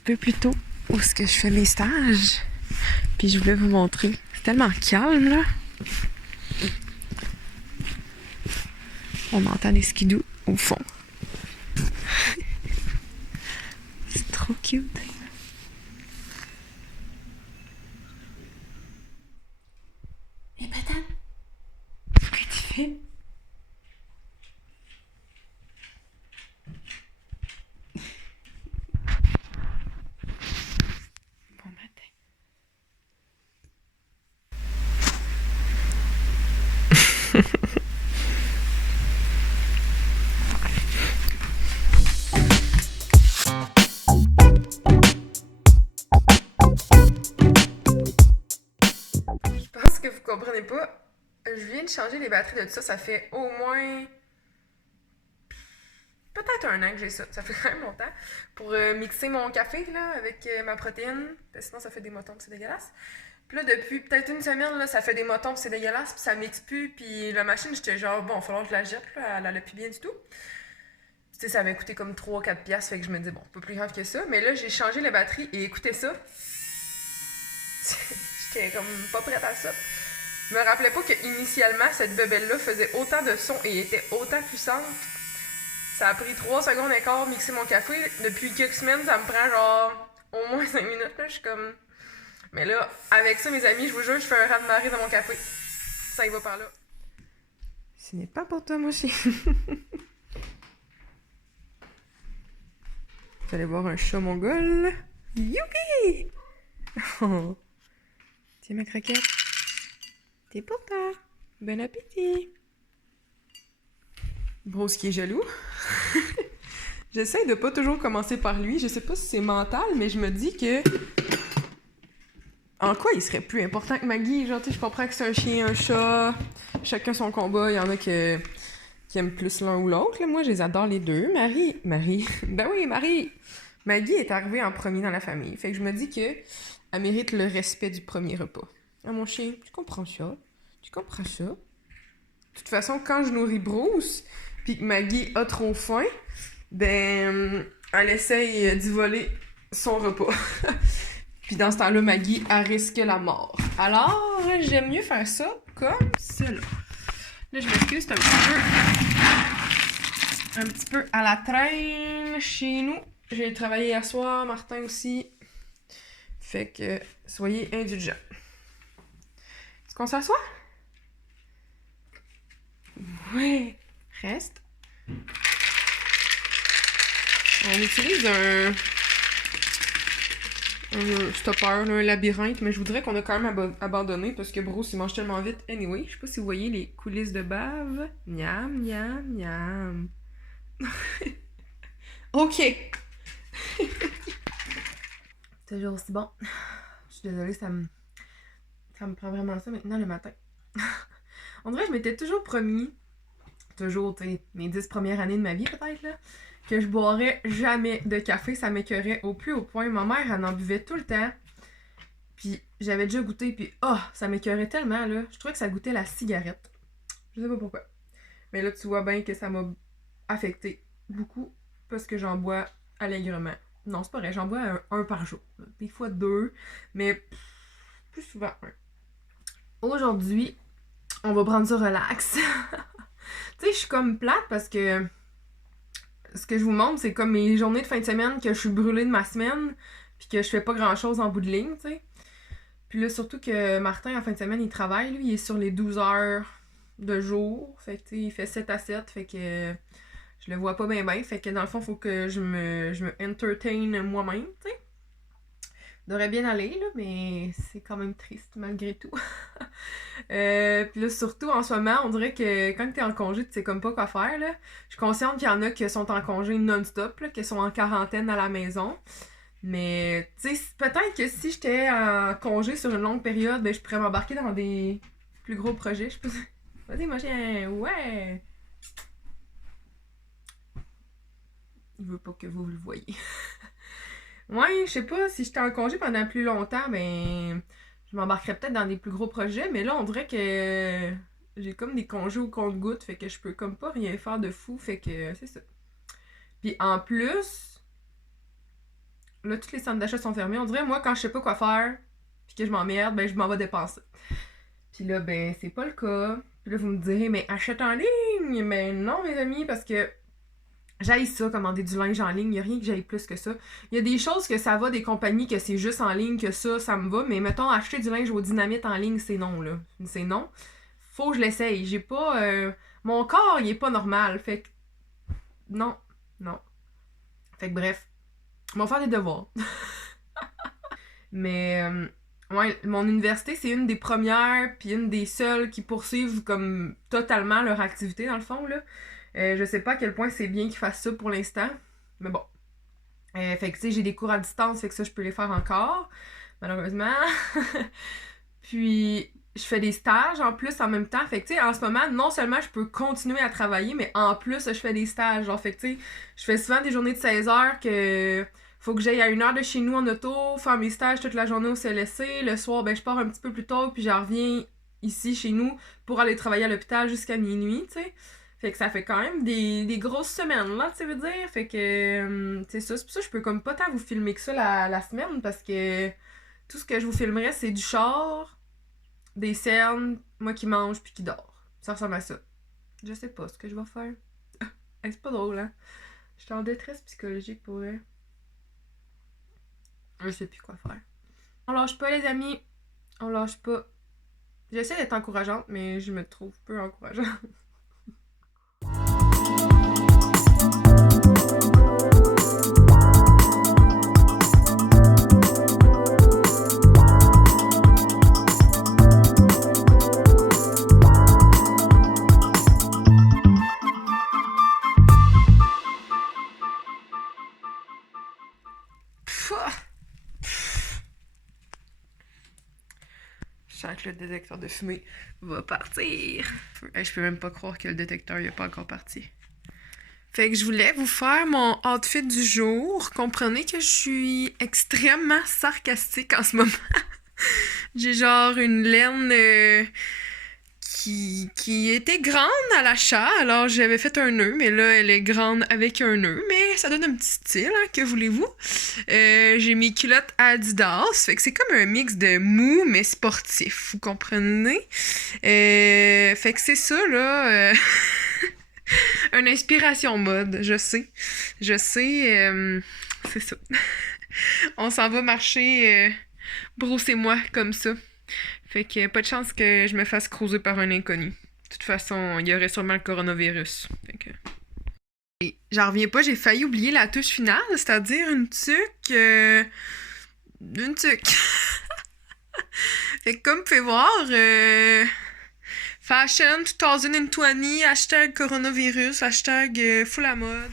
petit peu plus tôt où ce que je fais mes stages. Puis je voulais vous montrer. C'est tellement calme, là. On entend des skidoo au fond. C'est trop cute. Hé, patate! Qu'est-ce que tu fais? Bon matin. Je pense que vous comprenez pas. Je viens de changer les batteries de tout ça. Ça fait au moins peut-être un an que j'ai ça. Ça fait quand même longtemps. Pour mixer mon café là, avec ma protéine. Parce que sinon, ça fait des motons, c'est dégueulasse. Puis là, depuis peut-être une semaine, là, ça fait des motons, c'est dégueulasse. Puis ça mixe plus. Puis la machine, j'étais genre, bon, il va falloir que je la jette. Là, elle allait plus bien du tout. Tu sais, ça avait coûté comme 3-4 piastres. Fait que je me dis, bon, pas plus grave que ça. Mais là, j'ai changé la batterie et écoutez ça. J'étais comme pas prête à ça. Je me rappelais pas que initialement cette bebelle-là faisait autant de sons et était autant puissante. Ça a pris 3 secondes et quart mixer mon café. Depuis quelques semaines, ça me prend genre au moins 5 minutes. Là. Je suis comme. Mais là, avec ça, mes amis, je vous jure, je fais un raz-de-marée dans mon café. Ça y va par là. Ce n'est pas pour toi, mon chien. Vous allez voir un chat mongol. Youpi! Oh. Tiens, ma croquette. T'es pour toi. Bon appétit. Bruce qui est jaloux. J'essaie de pas toujours commencer par lui. Je sais pas si c'est mental, mais je me dis que... En quoi il serait plus important que Maggie? Genre, tu sais, je comprends que c'est un chien, un chat. Chacun son combat. Il y en a qui aiment plus l'un ou l'autre. Là. Moi, je les adore les deux. Marie... Ben oui, Marie! Maggie est arrivée en premier dans la famille. Fait que je me dis que elle mérite le respect du premier repas. Ah, mon chien, tu comprends ça? Tu comprends ça? De toute façon, quand je nourris Bruce, puis que Maggie a trop faim, ben, elle essaye d'y voler son repas. Puis dans ce temps-là, Maggie, elle risque la mort. Alors, j'aime mieux faire ça comme cela. Là, je m'excuse, c'est un petit peu à la traîne chez nous. J'ai travaillé hier soir, Martin aussi. Fait que, soyez indulgents. Est-ce qu'on s'assoit? Ouais. Reste. On utilise un stopper, là, un labyrinthe, mais je voudrais qu'on a quand même abandonné parce que Bruce il mange tellement vite. Anyway, je sais pas si vous voyez les coulisses de bave. Miam, miam, miam. Ok. C'est toujours aussi bon. Je suis désolée, ça me prend vraiment ça maintenant le matin. On dirait que je m'étais toujours promis, toujours, tu sais, mes 10 premières années de ma vie peut-être, là, que je boirais jamais de café, ça m'écœurait au plus haut point. Ma mère, elle en buvait tout le temps. Puis j'avais déjà goûté, puis ça m'écœurait tellement, là. Je trouvais que ça goûtait la cigarette. Je sais pas pourquoi. Mais là, tu vois bien que ça m'a affecté beaucoup parce que j'en bois allègrement. Non, c'est pas vrai, j'en bois un par jour. Des fois 2, mais plus souvent 1. Aujourd'hui, on va prendre ça relax. Tu sais, je suis comme plate parce que ce que je vous montre, c'est comme mes journées de fin de semaine que je suis brûlée de ma semaine puis que je fais pas grand-chose en bout de ligne, tu sais. Puis là, surtout que Martin, en fin de semaine, il travaille, lui, il est sur les 12 heures de jour. Fait que, tu sais, il fait 7 à 7, fait que je le vois pas bien bien. Fait que dans le fond, faut que je me entertain moi-même, tu sais. Devrait bien aller, là, mais c'est quand même triste malgré tout. Puis là, surtout en ce moment, on dirait que quand t'es en congé, tu sais comme pas quoi faire, là. Je suis consciente qu'il y en a qui sont en congé non-stop, là, qui sont en quarantaine à la maison. Mais, tu sais, peut-être que si j'étais en congé sur une longue période, ben, je pourrais m'embarquer dans des plus gros projets. Je sais pas. Vas-y, moi, chien, ouais! Il veut pas que vous le voyez. Ouais, je sais pas, si j'étais en congé pendant plus longtemps, ben, je m'embarquerais peut-être dans des plus gros projets, mais là, on dirait que j'ai comme des congés au compte-gouttes, fait que je peux comme pas rien faire de fou, fait que c'est ça. Puis en plus, là, tous les centres d'achat sont fermés. On dirait, moi, quand je sais pas quoi faire, puis que je m'emmerde, ben, je m'en vais dépenser. Puis là, ben, c'est pas le cas. Puis là, vous me direz, mais achète en ligne! Mais non, mes amis, parce que j'haïs ça, commander du linge en ligne. Il y a rien que j'aille plus que ça. Il y a des choses que ça va, des compagnies que c'est juste en ligne, que ça me va. Mais mettons, acheter du linge au Dynamite en ligne, c'est non, là. C'est non. Faut que je l'essaye. J'ai pas... mon corps, il est pas normal. Fait que... Non. Non. Fait que bref. On va faire des devoirs. Mais... ouais, mon université, c'est une des premières puis une des seules qui poursuivent comme totalement leur activité, dans le fond, là. Je sais pas à quel point c'est bien qu'ils fassent ça pour l'instant. Mais bon. Fait que, tu sais, j'ai des cours à distance, fait que ça, je peux les faire encore, malheureusement. Puis, je fais des stages en plus en même temps. Fait que, tu sais, en ce moment, non seulement je peux continuer à travailler, mais en plus, je fais des stages. Genre, fait que, tu sais, je fais souvent des journées de 16 heures que faut que j'aille à 1 heure de chez nous en auto, faire mes stages toute la journée au CLSC. Le soir, ben, je pars un petit peu plus tôt, puis j'en reviens ici, chez nous, pour aller travailler à l'hôpital jusqu'à minuit, tu sais. Fait que ça fait quand même des grosses semaines, là, tu veux dire. Fait que, c'est ça. C'est pour ça que je peux comme pas tant vous filmer que ça la semaine, parce que tout ce que je vous filmerais, c'est du char, des scènes, moi qui mange puis qui dors. Ça ressemble à ça. Je sais pas ce que je vais faire. C'est pas drôle, hein? Je suis en détresse psychologique pour elle. Je sais plus quoi faire. On lâche pas, les amis. On lâche pas. J'essaie d'être encourageante, mais je me trouve peu encourageante. Je sens que le détecteur de fumée va partir. Je peux même pas croire que le détecteur n'est pas encore parti. Fait que je voulais vous faire mon outfit du jour. Comprenez que je suis extrêmement sarcastique en ce moment. J'ai genre une laine qui était grande à l'achat, alors j'avais fait un nœud, mais là elle est grande avec un nœud, mais ça donne un petit style, hein, que voulez-vous. J'ai mes culottes Adidas, fait que c'est comme un mix de mou mais sportif, vous comprenez? Fait que c'est ça là, une inspiration mode, je sais, c'est ça. On s'en va marcher, brossez-moi comme ça. Fait que pas de chance que je me fasse croiser par un inconnu. De toute façon, il y aurait sûrement le coronavirus. Fait que... Et j'en reviens pas, j'ai failli oublier la touche finale, c'est-à-dire une tuque. Une tuque. Fait que comme vous pouvez voir, Fashion 2020, hashtag coronavirus, hashtag full à mode.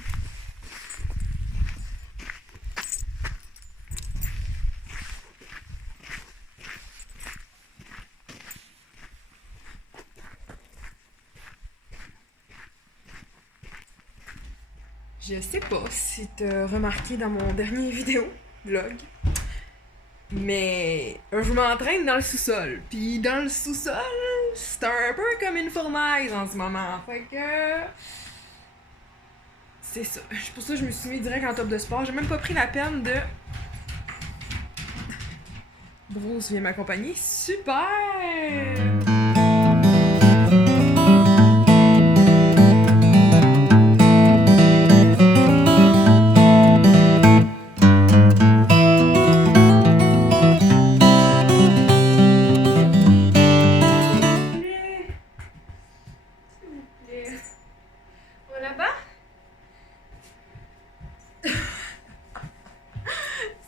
Je sais pas si t'as remarqué dans mon dernier vlog, mais je m'entraîne dans le sous-sol. Puis dans le sous-sol, c'est un peu comme une fournaise en ce moment. Fait que... c'est ça. Pour ça que je me suis mis direct en top de sport. J'ai même pas pris la peine de... Bruce vient m'accompagner. Super!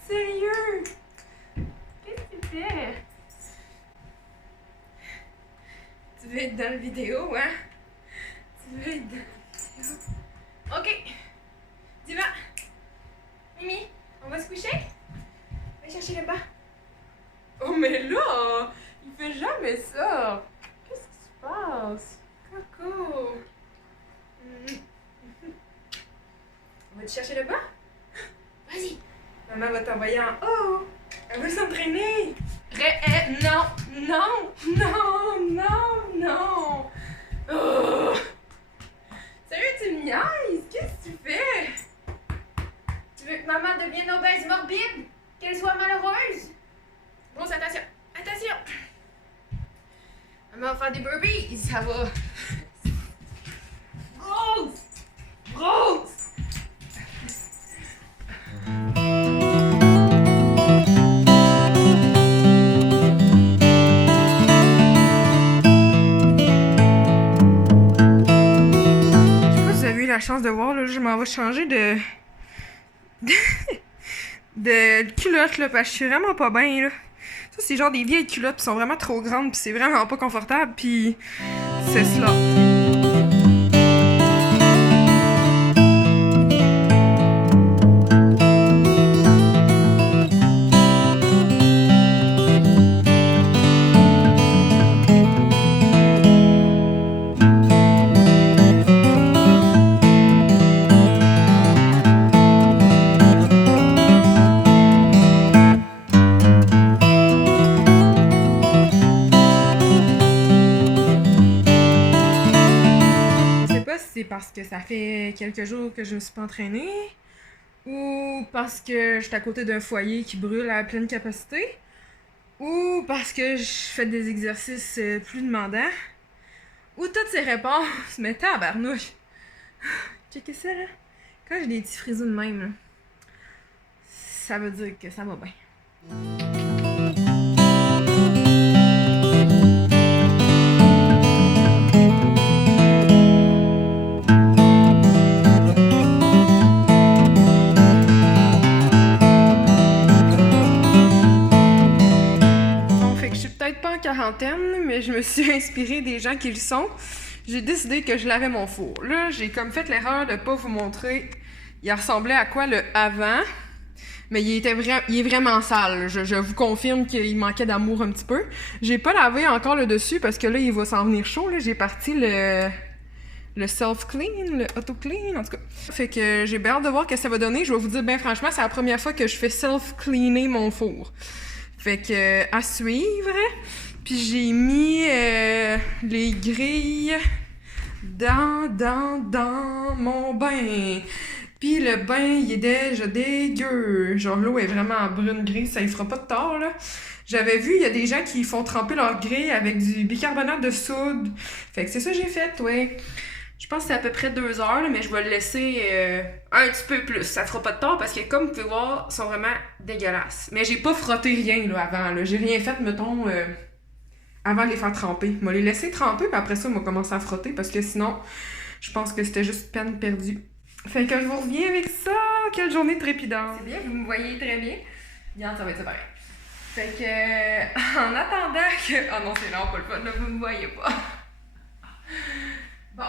Sérieux? Qu'est-ce que tu fais? Tu veux être dans la vidéo, hein? Tu veux être dans la vidéo? Ok. Dis va. Mimi, on va se coucher? Va chercher le bas. Oh, mais là, il fait jamais ça. Qu'est-ce qui se passe? Coco. On va te chercher le bas? Vas-y. Maman va t'envoyer en haut. Elle veut s'entraîner. Non, non, non, non, non. Oh. Sérieux, tu me niaises? Qu'est-ce que tu fais? Tu veux que maman devienne obèse morbide? On va faire des burpees, ça va. Grosse! Grosse! La chance de voir, là, je m'en vais changer de culotte là, parce que je suis vraiment pas bien là. Ça c'est genre des vieilles culottes qui sont vraiment trop grandes puis c'est vraiment pas confortable puis c'est cela. C'est parce que ça fait quelques jours que je me suis pas entraînée ou parce que je suis à côté d'un foyer qui brûle à pleine capacité ou parce que je fais des exercices plus demandants ou toutes ces réponses, mais tabarnouche! Checkez ça là! Quand j'ai des petits frisous de même, là, ça veut dire que ça va bien. Pas en quarantaine, mais je me suis inspirée des gens qui le sont. J'ai décidé que je lavais mon four. Là, j'ai comme fait l'erreur de pas vous montrer. Il ressemblait à quoi le avant, mais il est vraiment sale. Je vous confirme qu'il manquait d'amour un petit peu. J'ai pas lavé encore le dessus parce que là, il va s'en venir chaud. Là, j'ai parti le self-clean, le auto-clean, en tout cas. Fait que j'ai bien hâte de voir ce que ça va donner. Je vais vous dire, ben franchement, c'est la première fois que je fais self-cleaner mon four. Fait que, à suivre. Puis j'ai mis les grilles dans mon bain. Puis le bain, il est déjà dégueu. Genre, l'eau est vraiment brune grise, ça y fera pas de tort, là. J'avais vu, il y a des gens qui font tremper leur grille avec du bicarbonate de soude. Fait que c'est ça que j'ai fait, ouais. Je pense que c'est à peu près 2 heures, là, mais je vais le laisser un petit peu plus. Ça fera pas de tort parce que, comme vous pouvez voir, ils sont vraiment dégueulasses. Mais j'ai pas frotté rien là, avant. Là. J'ai rien fait, mettons, avant de les faire tremper. Je vais les laisser tremper, puis après ça, on va commencer à frotter parce que sinon, je pense que c'était juste peine perdue. Fait que je vous reviens avec ça. Quelle journée trépidante. C'est bien, vous me voyez très bien. Regarde, ça va être ça pareil. Fait que, en attendant que... Oh non, c'est là, pas le fun, là, vous me voyez pas. Bon.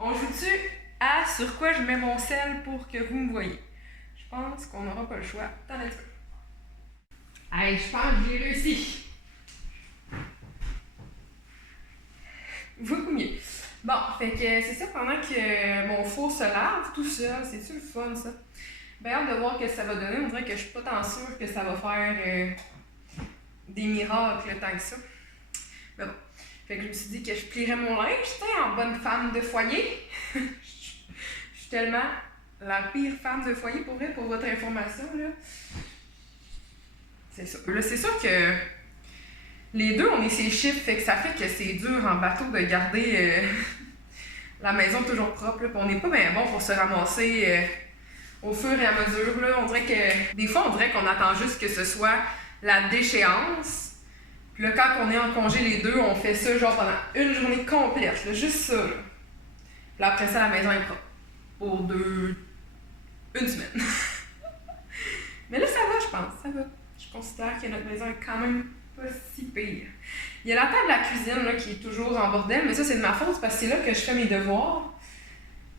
On joue-tu à sur quoi je mets mon sel pour que vous me voyez? Je pense qu'on n'aura pas le choix. Attends un petit peu. Hey, je pense que j'ai réussi. Beaucoup mieux. Bon, fait que c'est ça pendant que mon four se lave tout seul. C'est-tu le fun, ça? Ben, hâte de voir ce que ça va donner. On dirait que je suis pas tant sûre que ça va faire des miracles tant que ça. Mais bon. Fait que je me suis dit que je plierais mon linge, tu sais, en bonne femme de foyer. Je suis tellement la pire femme de foyer pour vrai, pour votre information, là. C'est ça. Là, c'est sûr que les deux, on est ces chiffres, fait que ça fait que c'est dur en bateau de garder la maison toujours propre, là. Puis on n'est pas bien bon pour se ramasser au fur et à mesure, là. On dirait que, des fois, on dirait qu'on attend juste que ce soit la déchéance. Puis là, quand on est en congé les deux, on fait ça genre pendant une journée complète, là, juste ça. Là. Puis là, après ça, la maison est propre. Pour une semaine. Mais là, ça va, je pense, ça va. Je considère que notre maison est quand même pas si pire. Il y a la table de la cuisine là, qui est toujours en bordel, mais ça, c'est de ma faute parce que c'est là que je fais mes devoirs.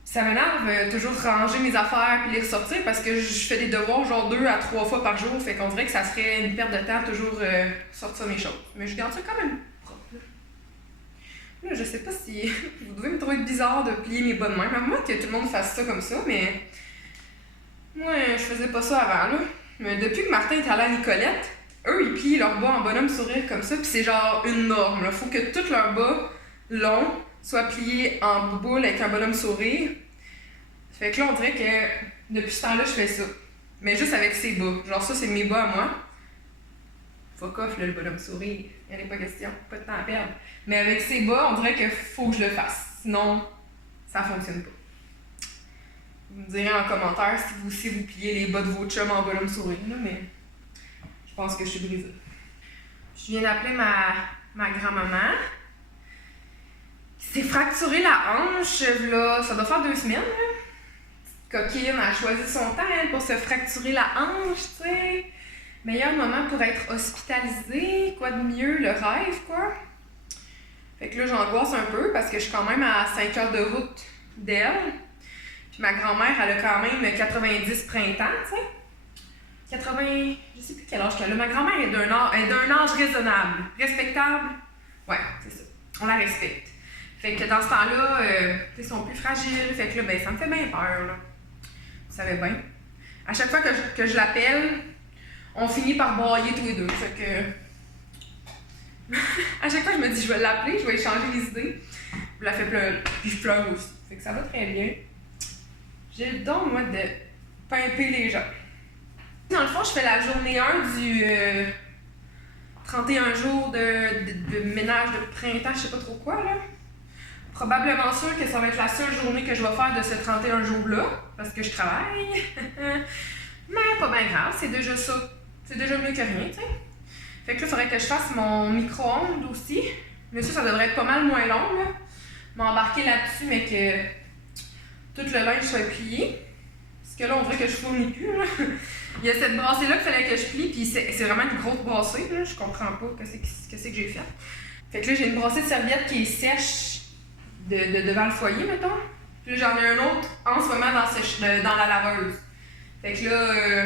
Ça m'énerve toujours ranger mes affaires puis les ressortir parce que je fais des devoirs genre 2 à 3 fois par jour. Fait qu'on dirait que ça serait une perte de temps toujours sortir mes choses. Mais je garde ça quand même propre. Là, je sais pas si vous devez me trouver bizarre de plier mes bas de main. Moi que tout le monde fasse ça comme ça, mais moi je faisais pas ça avant là. Mais depuis que Martin est allé à Nicolette, eux ils plient leurs bas en bonhomme sourire comme ça, puis c'est genre une norme. Là. Faut que tous leurs bas longs soit plié en boule avec un bonhomme sourire. Fait que là, on dirait que depuis ce temps-là, je fais ça. Mais juste avec ses bas. Genre ça, c'est mes bas à moi. fuck off, là, le bonhomme souris. Il n'y en a pas question, pas de temps à perdre. Mais avec ses bas, on dirait qu'il faut que je le fasse. Sinon, ça fonctionne pas. Vous me direz en commentaire si vous aussi vous pliez les bas de vos chums en bonhomme souris, là, mais je pense que je suis brisée. Je viens d'appeler ma grand-maman qui s'est fracturé la hanche, là, ça doit faire 2 semaines. Là. Coquine a choisi son temps elle, pour se fracturer la hanche, tu sais. Meilleur moment pour être hospitalisée, quoi de mieux, le rêve, quoi. Fait que là, j'angoisse un peu parce que je suis quand même à 5 heures de route d'elle. Puis ma grand-mère, elle a quand même 90 printemps, tu sais. 80, je sais plus quel âge qu'elle a. Ma grand-mère est d'un âge raisonnable, respectable. Ouais, c'est ça. On la respecte. Fait que dans ce temps-là, ils sont plus fragiles. Fait que là, ben, ça me fait bien peur, là. Vous savez bien. À chaque fois que je l'appelle, on finit par brailler tous les deux. Fait que. À chaque fois, je me dis, je vais l'appeler, je vais échanger les idées. Je la fais pleurer. Puis je pleure aussi. Fait que ça va très bien. J'ai le don, moi, de pimper les gens. Dans le fond, je fais la journée 1 du 31 jours de ménage de printemps, je sais pas trop quoi, là. Probablement sûr que ça va être la seule journée que je vais faire de ce 31 jours-là, parce que je travaille. Mais pas bien grave, c'est déjà ça. C'est déjà mieux que rien, tu sais. Fait que là, il faudrait que je fasse mon micro-ondes aussi. Mais ça devrait être pas mal moins long, là. M'embarquer là-dessus, mais que tout le linge soit plié. Parce que là, on dirait que je fournis plus, là. Il y a cette brassée-là qu'il fallait que je plie, puis c'est vraiment une grosse brassée, là. Je comprends pas qu'est-ce que j'ai fait. Fait que là, j'ai une brassée de serviette qui est sèche devant le foyer, mettons. Puis là, j'en ai un autre en ce moment dans la laveuse. Fait que là,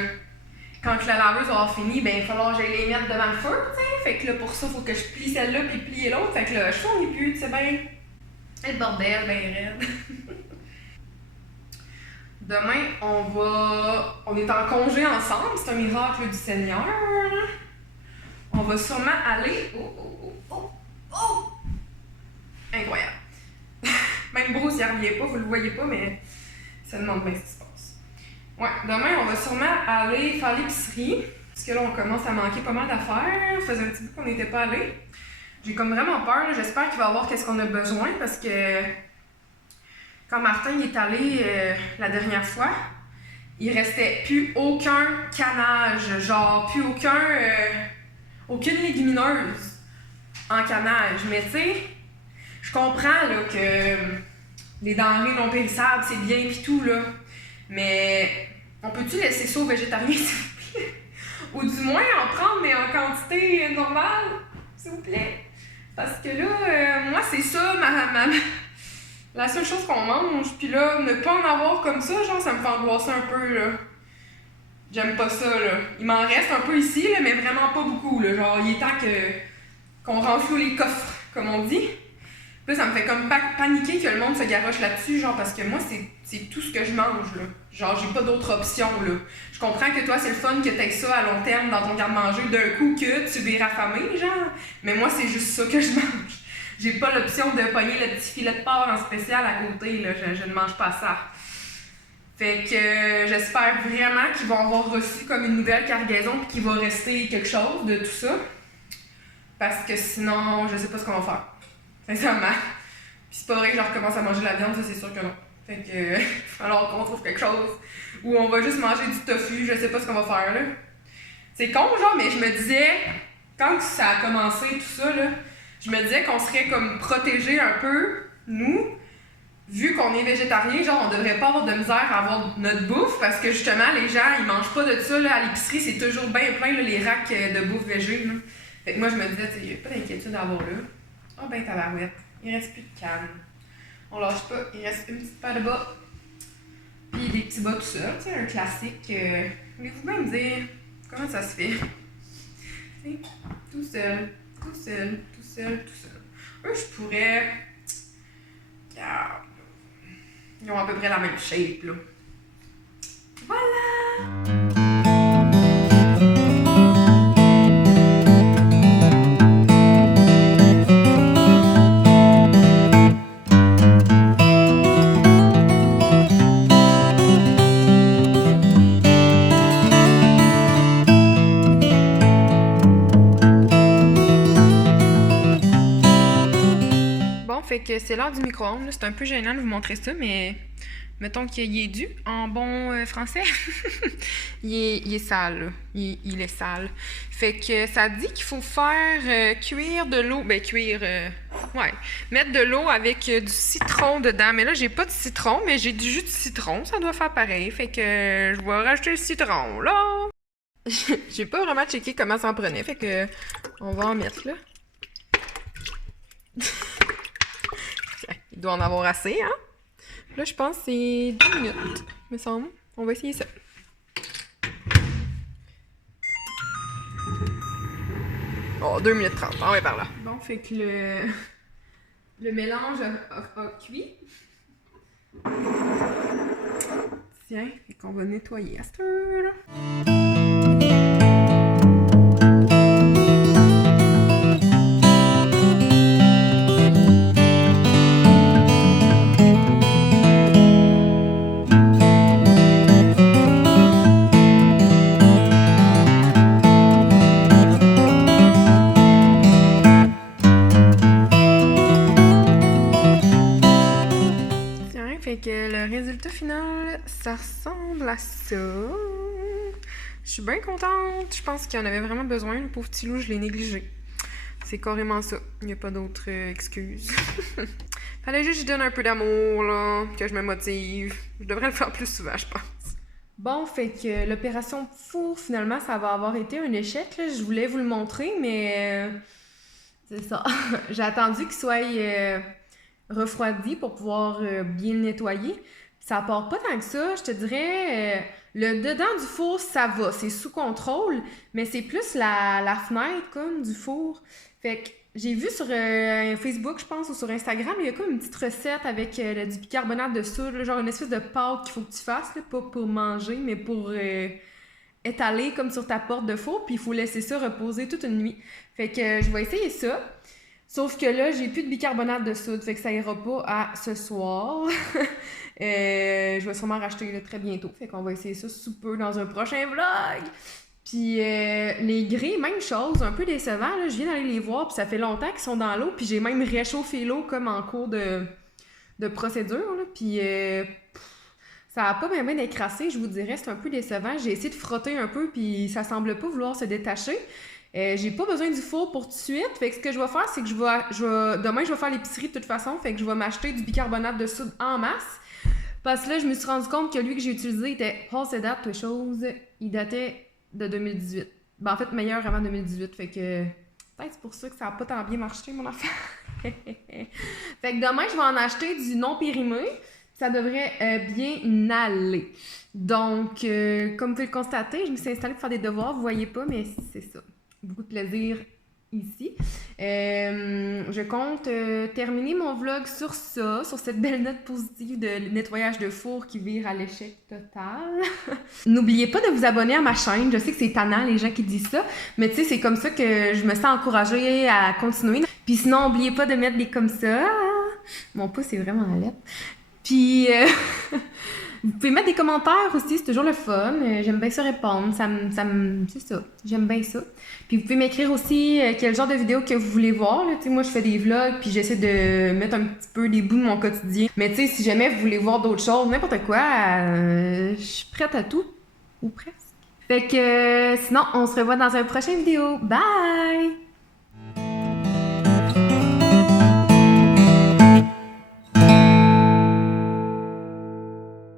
quand la laveuse va avoir fini, ben il va falloir que j'aille les mettre devant le feu, tu sais. Fait que là, pour ça, il faut que je plie celle-là puis plier l'autre. Fait que là, je fournis plus, tu sais bien. Le bordel, ben raide. Demain, on est en congé ensemble, c'est un miracle du Seigneur. On va sûrement aller. Oh! Incroyable. Même Bruce, il revient pas, vous le voyez pas, mais ça demande bien ce qui se passe. Ouais, demain, on va sûrement aller faire l'épicerie. Parce que là, on commence à manquer pas mal d'affaires. Ça faisait un petit bout qu'on n'était pas allé. J'ai comme vraiment peur. Là. J'espère qu'il va avoir qu'est-ce qu'on a besoin parce que quand Martin il est allé la dernière fois, il restait plus aucun canage. Genre, plus aucune légumineuse en canage. Mais tu sais, je comprends là, que les denrées non périssables, c'est bien pis tout, là. Mais on peut-tu laisser ça aux végétariens, s'il vous plaît? Ou du moins en prendre, mais en quantité normale, s'il vous plaît? Parce que là, moi, c'est ça, la seule chose qu'on mange. Puis là, ne pas en avoir comme ça, genre, ça me fait angoisser un peu, là. J'aime pas ça, là. Il m'en reste un peu ici, là, mais vraiment pas beaucoup, là. Genre, il est temps qu'on renfloue les coffres, comme on dit. Puis là, ça me fait comme paniquer que le monde se garoche là-dessus, genre, parce que moi, c'est tout ce que je mange, là. Genre, j'ai pas d'autre option, là. Je comprends que toi, c'est le fun que t'aies ça à long terme dans ton garde-manger d'un coup que tu vires affamé, genre. Mais moi, c'est juste ça que je mange. J'ai pas l'option de pogner le petit filet de porc en spécial à côté, là. Je ne mange pas ça. Fait que j'espère vraiment qu'ils vont avoir reçu comme une nouvelle cargaison puis qu'il va rester quelque chose de tout ça. Parce que sinon, je sais pas ce qu'on va faire. Sincèrement. Puis c'est pas vrai que je recommence à manger la viande, ça c'est sûr que non. Fait que il va falloir qu'on trouve quelque chose où on va juste manger du tofu, je sais pas ce qu'on va faire là. C'est con genre, mais je me disais, quand ça a commencé tout ça là, je me disais qu'on serait comme protégés un peu, nous, vu qu'on est végétarien, genre on devrait pas avoir de misère à avoir notre bouffe parce que justement les gens ils mangent pas de ça là, à l'épicerie, c'est toujours bien plein là, les racks de bouffe végé là. Fait que moi je me disais, il y a pas d'inquiétude à avoir là. Oh ben tabarouette, il reste plus de canne. On lâche pas, il reste une petite paire de bas. Puis des petits bas tout seuls, tu sais, un classique. Voulez-vous même dire comment ça se fait? T'sais, tout seul, tout seul, tout seul, tout seul. Eux, je pourrais. Regarde. Ils ont à peu près la même shape, là. Voilà! fait que c'est l'heure du micro-ondes. C'est un peu gênant de vous montrer ça, mais mettons qu'il est dû en bon français. il est sale, là. Il est sale. Fait que ça dit qu'il faut faire cuire de l'eau. Ben, ouais. Mettre de l'eau avec du citron dedans. Mais là, j'ai pas de citron, mais j'ai du jus de citron. Ça doit faire pareil. Fait que je vais rajouter le citron, là. J'ai pas vraiment checké comment ça en prenait. Fait que on va en mettre, là. Il doit en avoir assez, hein? Là, je pense que c'est 2 minutes, me semble. On va essayer ça. Oh, 2 minutes 30. Ah ouais, par là. Bon, fait que le mélange a cuit. Tiens, fait qu'on va nettoyer à cette heure. Fait que le résultat final, ça ressemble à ça. Je suis bien contente. Je pense qu'il en avait vraiment besoin. Le pauvre petit loup, je l'ai négligé. C'est carrément ça. Il n'y a pas d'autre excuse. Fallait juste que je donne un peu d'amour, là, que je me motive. Je devrais le faire plus souvent, je pense. Bon, fait que l'opération four, finalement, ça va avoir été un échec. Là. Je voulais vous le montrer, mais c'est ça. J'ai attendu qu'il soit refroidi pour pouvoir bien le nettoyer. Ça part pas tant que ça, je te dirais. Le dedans du four, ça va, c'est sous contrôle, mais c'est plus la fenêtre comme du four. Fait que j'ai vu sur Facebook, je pense, ou sur Instagram, il y a comme une petite recette avec du bicarbonate de soude, là, genre une espèce de pâte qu'il faut que tu fasses, là, pas pour manger, mais pour étaler comme sur ta porte de four, puis il faut laisser ça reposer toute une nuit. Fait que je vais essayer ça. Sauf que là, j'ai plus de bicarbonate de soude, fait que ça ira pas à ce soir. Je vais sûrement racheter là, très bientôt, fait qu'on va essayer ça sous peu dans un prochain vlog. Puis les grès, même chose, un peu décevant, là, je viens d'aller les voir, puis ça fait longtemps qu'ils sont dans l'eau, puis j'ai même réchauffé l'eau comme en cours de procédure, là, puis ça a pas bien écrassé, je vous dirais, c'est un peu décevant. J'ai essayé de frotter un peu, puis ça semble pas vouloir se détacher. J'ai pas besoin du four pour tout de suite. Fait que ce que je vais faire, c'est que demain, je vais faire l'épicerie de toute façon. Fait que je vais m'acheter du bicarbonate de soude en masse. Parce que là, je me suis rendu compte que lui que j'ai utilisé était passé date, toute chose. Il datait de 2018. Ben, en fait, meilleur avant 2018. Fait que peut-être c'est pour ça que ça a pas tant bien marché, mon affaire. Fait que demain, je vais en acheter du non périmé. Ça devrait bien aller. Donc, comme vous pouvez le constater, je me suis installée pour faire des devoirs. Vous voyez pas, mais c'est ça. Beaucoup de plaisir ici. Je compte terminer mon vlog sur ça, sur cette belle note positive de nettoyage de four qui vire à l'échec total. N'oubliez pas de vous abonner à ma chaîne. Je sais que c'est tannant les gens qui disent ça, mais tu sais, c'est comme ça que je me sens encouragée à continuer. Puis sinon, n'oubliez pas de mettre des comme ça. Mon pouce est vraiment à l'aide. Puis... Vous pouvez mettre des commentaires aussi, c'est toujours le fun. J'aime bien ça répondre, c'est ça, j'aime bien ça. Puis vous pouvez m'écrire aussi quel genre de vidéo que vous voulez voir. Là. Moi, je fais des vlogs, puis j'essaie de mettre un petit peu des bouts de mon quotidien. Mais tu sais, si jamais vous voulez voir d'autres choses, n'importe quoi, je suis prête à tout, ou presque. Fait que sinon, on se revoit dans une prochaine vidéo. Bye!